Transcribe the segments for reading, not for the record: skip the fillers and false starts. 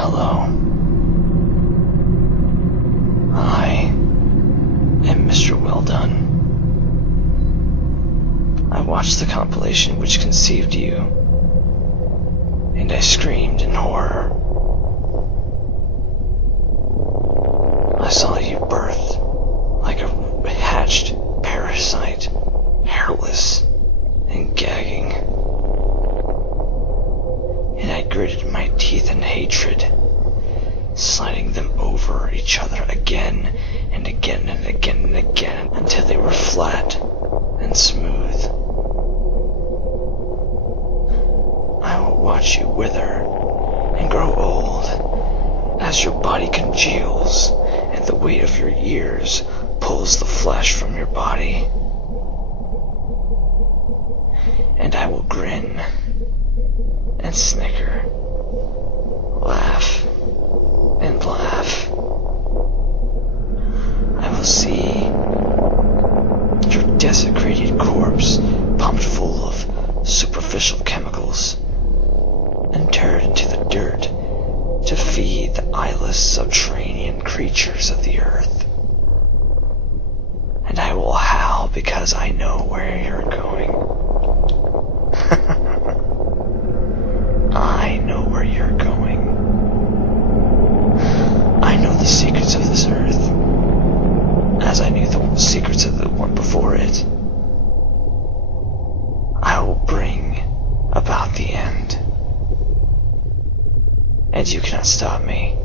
Hello. I am Mr. Welldone. I watched the compilation which conceived you, and I screamed in horror. I saw you birthed like a hatched parasite, hairless and gagging. And I gritted my teeth in hatred, sliding them over each other again and again and again and again until they were flat and smooth. I will watch you wither and grow old as your body congeals and the weight of your years pulls the flesh from your body. And I will grin and snicker, laugh and laugh. I will see your desecrated corpse pumped full of superficial chemicals and turned into the dirt to feed the eyeless subterranean creatures of the earth. And I will howl because I know where you're going. I know where you're going. I know the secrets of this earth, as I knew the secrets of the one before it. I will bring about the end, and you cannot stop me.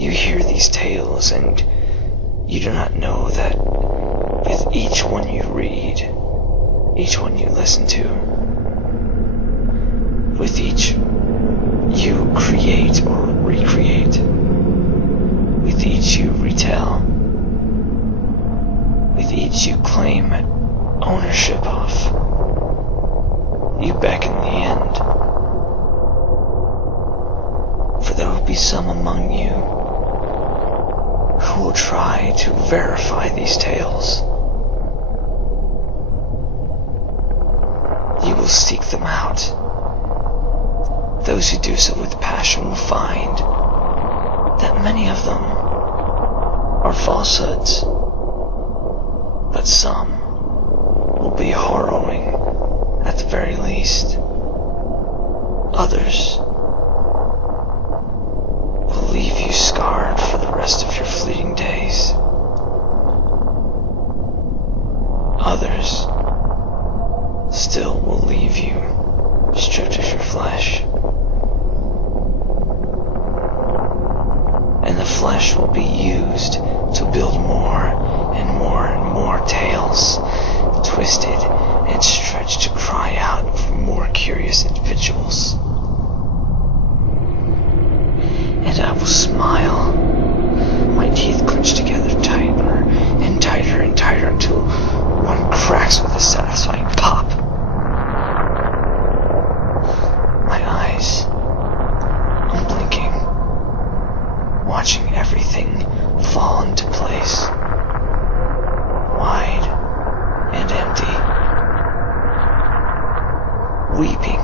You hear these tales, and you do not know that with each one you read, each one you listen to, with each you create or recreate, with each you retell, with each you claim ownership of, you beckon the end. For there will be some among you who will try to verify these tales. You will seek them out. Those who do so with passion will find that many of them are falsehoods, but some will be harrowing at the very least. Others will leave you scarred for the rest of your fleeting days. Others still will leave you stripped of your flesh. And the flesh will be used to build more and more and more tales, twisted and stretched to cry out for more curious individuals. And I will smile, my teeth clenched together tighter and tighter and tighter until one cracks with a satisfying pop. My eyes unblinking, watching everything fall into place, wide and empty, weeping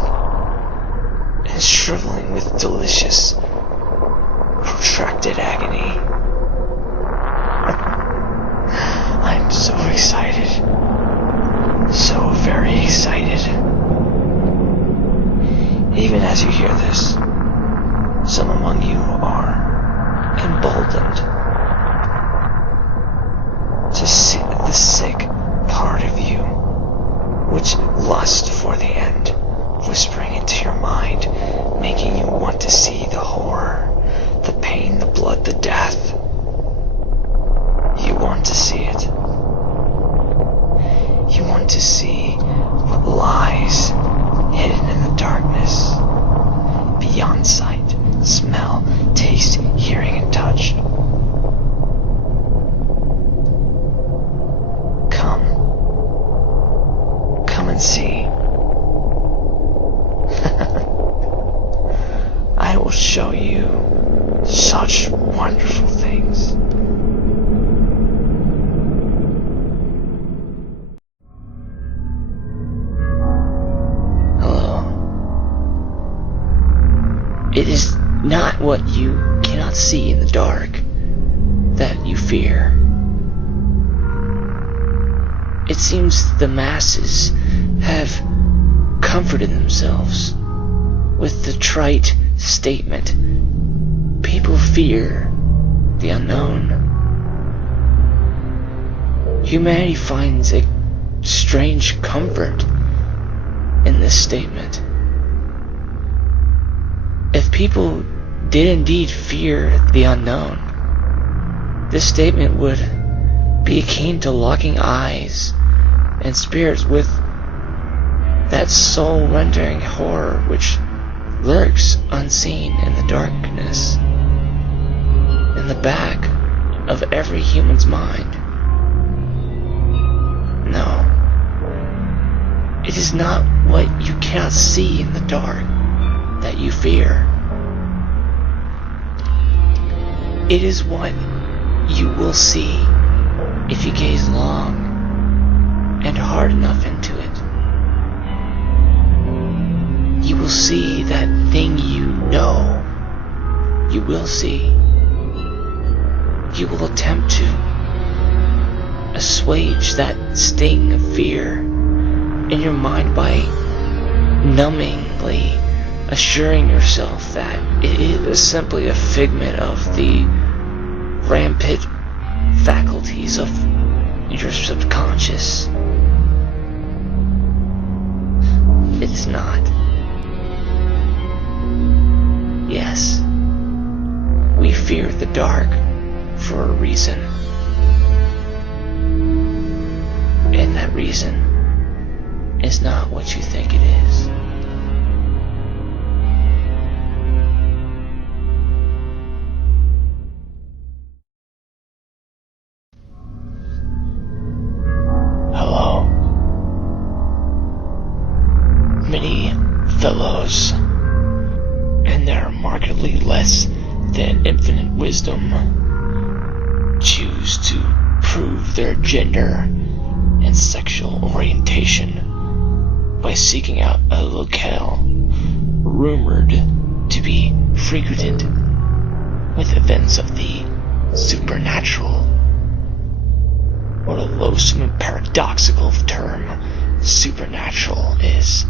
and shriveling with delicious, protracted agony. I'm so excited, so very excited. Even as you hear this, some among you are emboldened to see the sick part of you, which lusts for the end, whispering into your mind, making you want to see the horror, the pain, the blood, the death. You want to see it. You want to see what lies hidden in the darkness, beyond sight, smell, taste, hearing, and touch. Come and see. I will show you such wonderful things. It is not what you cannot see in the dark that you fear. It seems the masses have comforted themselves with the trite statement, people fear the unknown. Humanity finds a strange comfort in this statement. If people did indeed fear the unknown, this statement would be akin to locking eyes and spirits with that soul-rendering horror which lurks unseen in the darkness, in the back of every human's mind. No, it is not what you cannot see in the dark that you fear. It is what you will see if you gaze long and hard enough into it. You will see that thing you know you will see. You will attempt to assuage that sting of fear in your mind by numbingly assuring yourself that it is simply a figment of the rampant faculties of your subconscious. It's not. Yes, we fear the dark for a reason. And that reason is not what you think it is. Hello. Many fellows, and their markedly less than infinite wisdom, choose to prove their gender and sexual orientation by seeking out a locale rumored to be frequented with events of the supernatural, or the loathsome and paradoxical term supernatural is.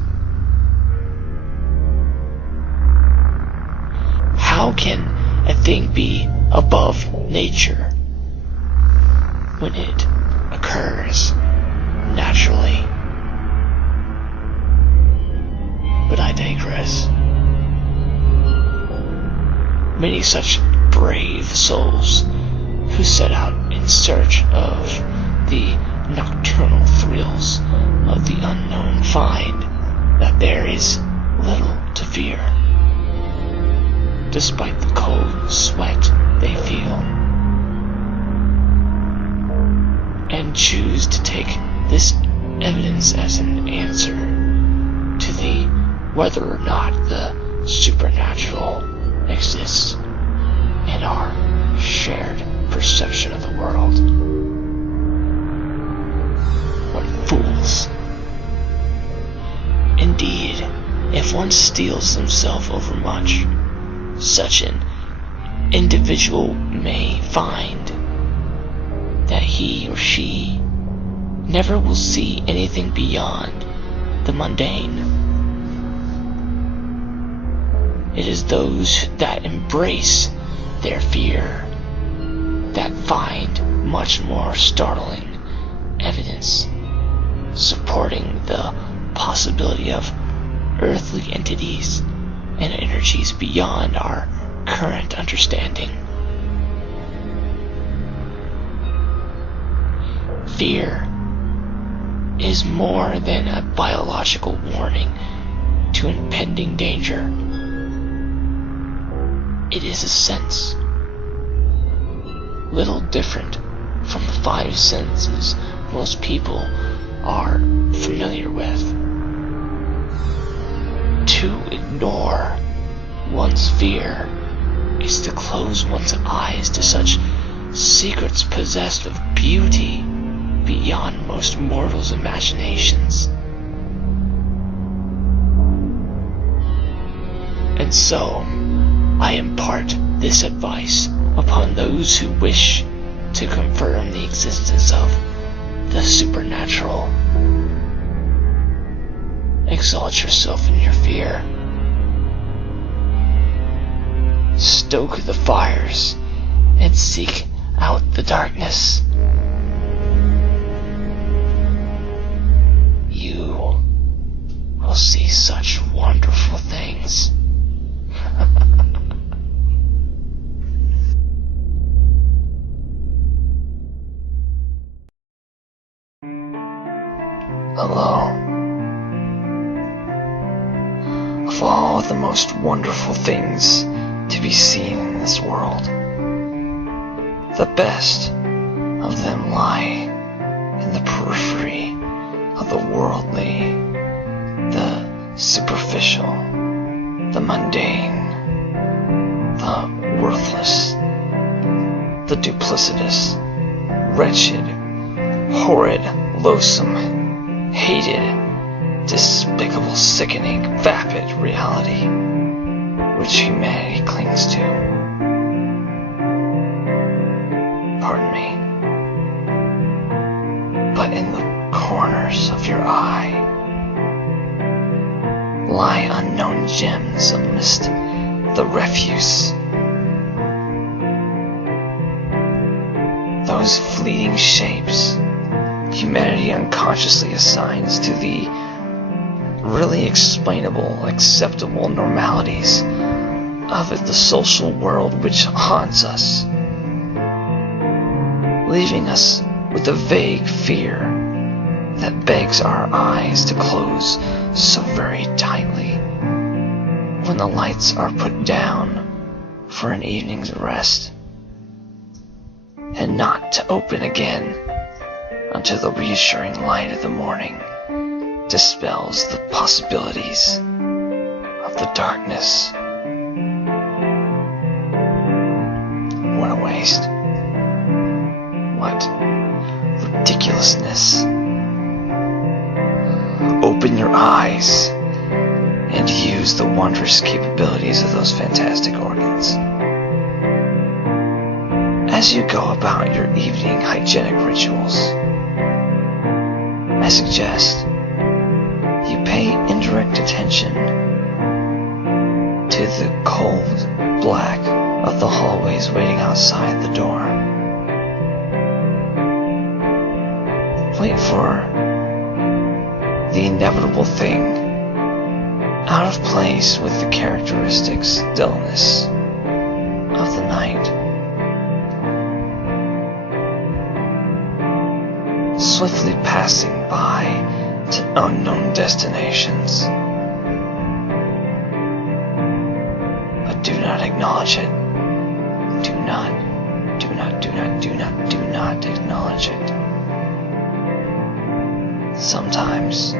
How can a thing be above nature when it occurs naturally? But I digress. Many such brave souls who set out in search of the nocturnal thrills of the unknown find that there is little to fear, despite the cold sweat they feel, and choose to take this evidence as an answer to the whether or not the supernatural exists in our shared perception of the world. What fools! Indeed, if one steels himself overmuch, such an individual may find that he or she never will see anything beyond the mundane. It is those that embrace their fear that find much more startling evidence supporting the possibility of earthly entities and energies beyond our current understanding. Fear is more than a biological warning to impending danger. It is a sense, little different from the five senses most people are familiar with. To ignore one's fear is to close one's eyes to such secrets possessed of beauty beyond most mortals' imaginations. And And so, I impart this advice upon those who wish to confirm the existence of the supernatural. Exalt yourself in your fear. Stoke the fires and seek out the darkness. You will see such wonderful things. Hello. Of all the most wonderful things to be seen in this world, the best of them lie in the periphery of the worldly, the superficial, the mundane, the worthless, the duplicitous, wretched, horrid, loathsome, hated, despicable, sickening, vapid reality which humanity clings to. Pardon me. But in the corners of your eye lie unknown gems amidst the refuse. Those fleeting shapes humanity unconsciously assigns to the really explainable, acceptable normalities of the social world which haunts us, leaving us with a vague fear that begs our eyes to close so very tightly when the lights are put down for an evening's rest, and not to open again until the reassuring light of the morning dispels the possibilities of the darkness. What a waste. What ridiculousness. Open your eyes and use the wondrous capabilities of those fantastic organs. As you go about your evening hygienic rituals, I suggest you pay indirect attention to the cold black of the hallways waiting outside the door. Wait for the inevitable thing, out of place with the characteristic stillness of the night. Swiftly passing by to unknown destinations. But do not acknowledge it. Do not acknowledge it. Sometimes,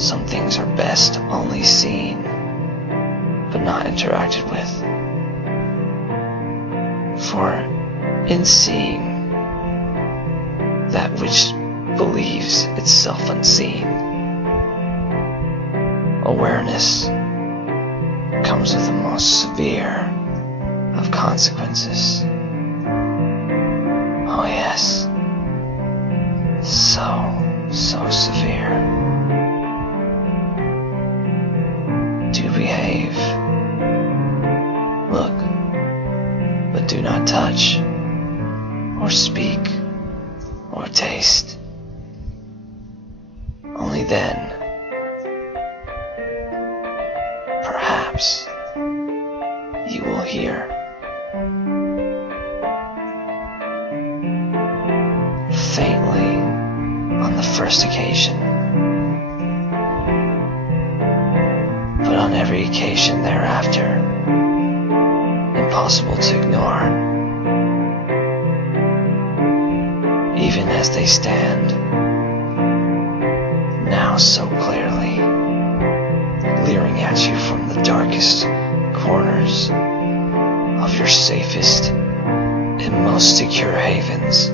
some things are best only seen, but not interacted with. For in seeing that which believes itself unseen, awareness comes with the most severe of consequences. Oh yes, so severe. Do behave. Look, but do not touch, or speak, or taste. Only then, perhaps, you will hear. Faintly on the first occasion, but on every occasion thereafter, impossible to ignore, even as they stand now so clearly, leering at you from the darkest corners of your safest and most secure havens.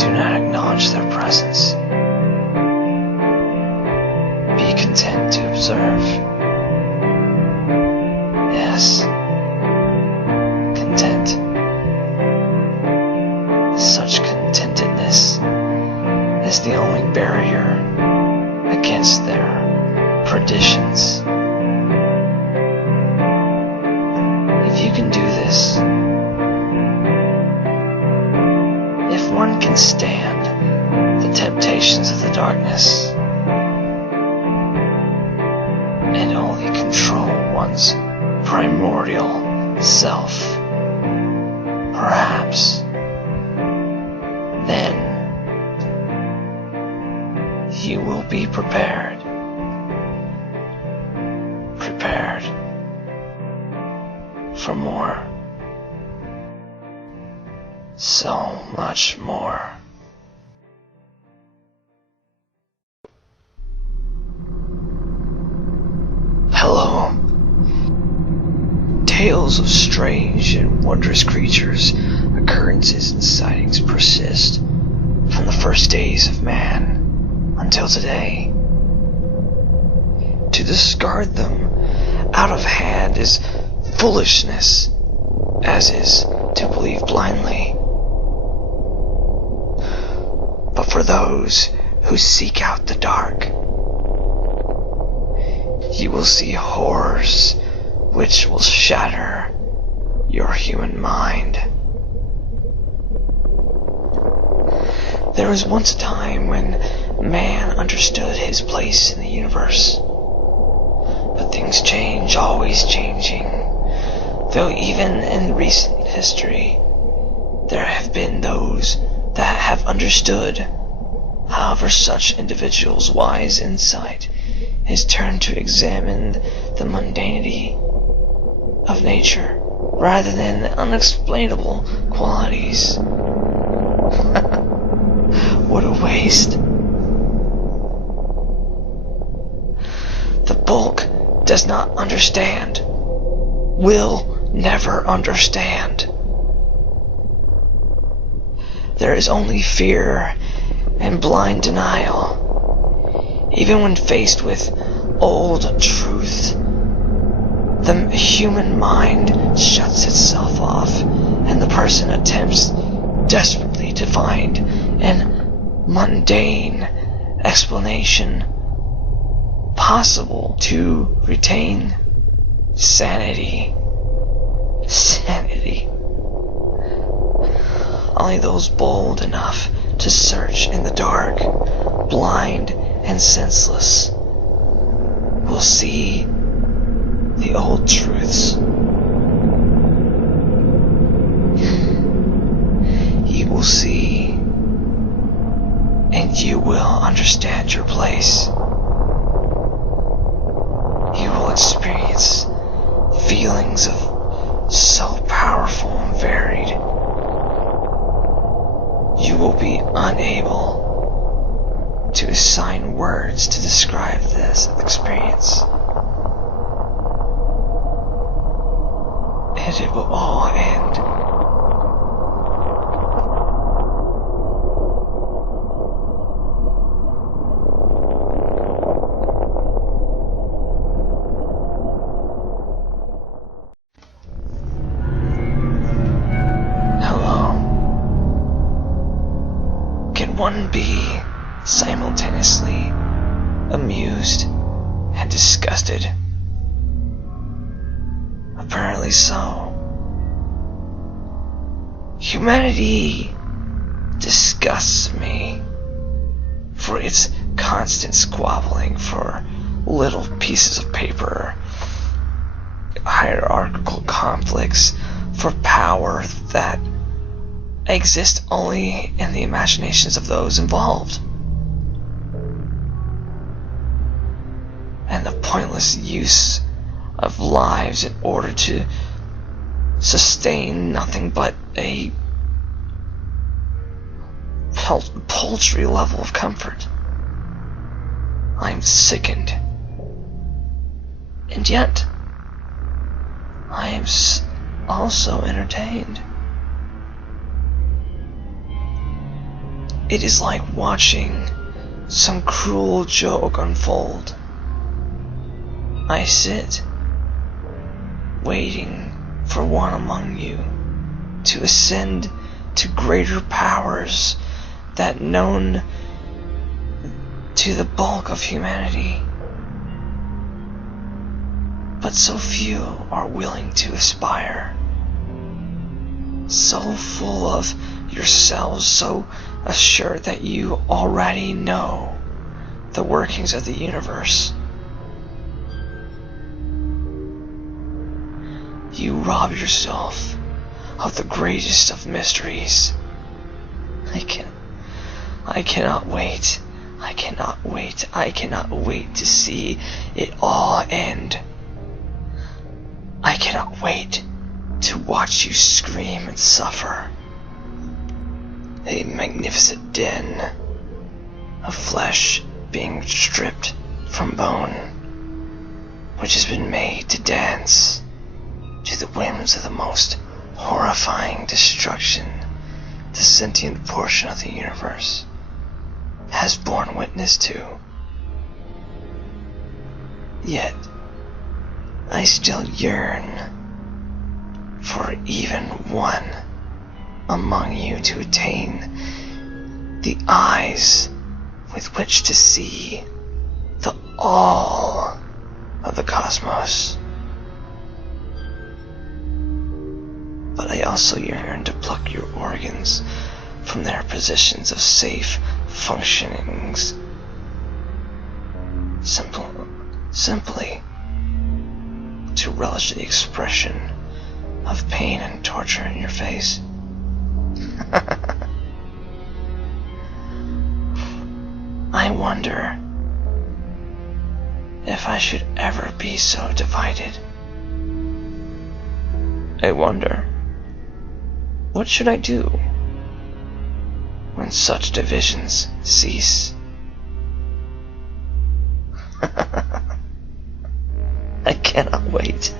Do not acknowledge their presence. Be content observe. Yes, content. Such contentedness is the only barrier against their perditions. If you can do this, if one can stand the temptations of the darkness and only control one's primordial self, perhaps then you will be prepared for more, so much more. Hello. Tales of strange and wondrous creatures, occurrences, and sightings persist from the first days of man until today. To discard them out of hand is foolishness, as is to believe blindly. But for those who seek out the dark, you will see horrors which will shatter your human mind. There was once a time when man understood his place in the universe. But things change, always changing. Though even in recent history, there have been those that have understood. However, such individuals' wise insight is turned to examine the mundanity of nature rather than the unexplainable qualities. What a waste. The bulk does not understand, will never understand. There is only fear and blind denial. Even when faced with old truth, the human mind shuts itself off, and the person attempts desperately to find an mundane explanation possible to retain sanity. Sanity. Only those bold enough to search in the dark, blind and senseless, will see the old truths. You will see, and you will understand your place. You will experience feelings of so powerful and varied. You will be unable to assign words to describe this experience. And it will all end. One be simultaneously amused and disgusted? Apparently so. Humanity disgusts me for its constant squabbling for little pieces of paper, hierarchical conflicts for power that exist only in the imaginations of those involved, and the pointless use of lives in order to sustain nothing but a paltry level of comfort. I'm sickened, and yet I am also entertained. It is like watching some cruel joke unfold. I sit, waiting for one among you to ascend to greater powers that known to the bulk of humanity, but so few are willing to aspire. So full of yourselves, so assured that you already know the workings of the universe. You rob yourself of the greatest of mysteries. I cannot wait. I cannot wait to see it all end. I cannot wait to watch you scream and suffer. A magnificent den of flesh being stripped from bone, which has been made to dance to the whims of the most horrifying destruction the sentient portion of the universe has borne witness to. Yet, I still yearn for even one among you to attain the eyes with which to see the all of the cosmos. But I also yearn to pluck your organs from their positions of safe functionings, simply to relish the expression of pain and torture in your face. I wonder if I should ever be so divided. I wonder, what should I do when such divisions cease? I cannot wait.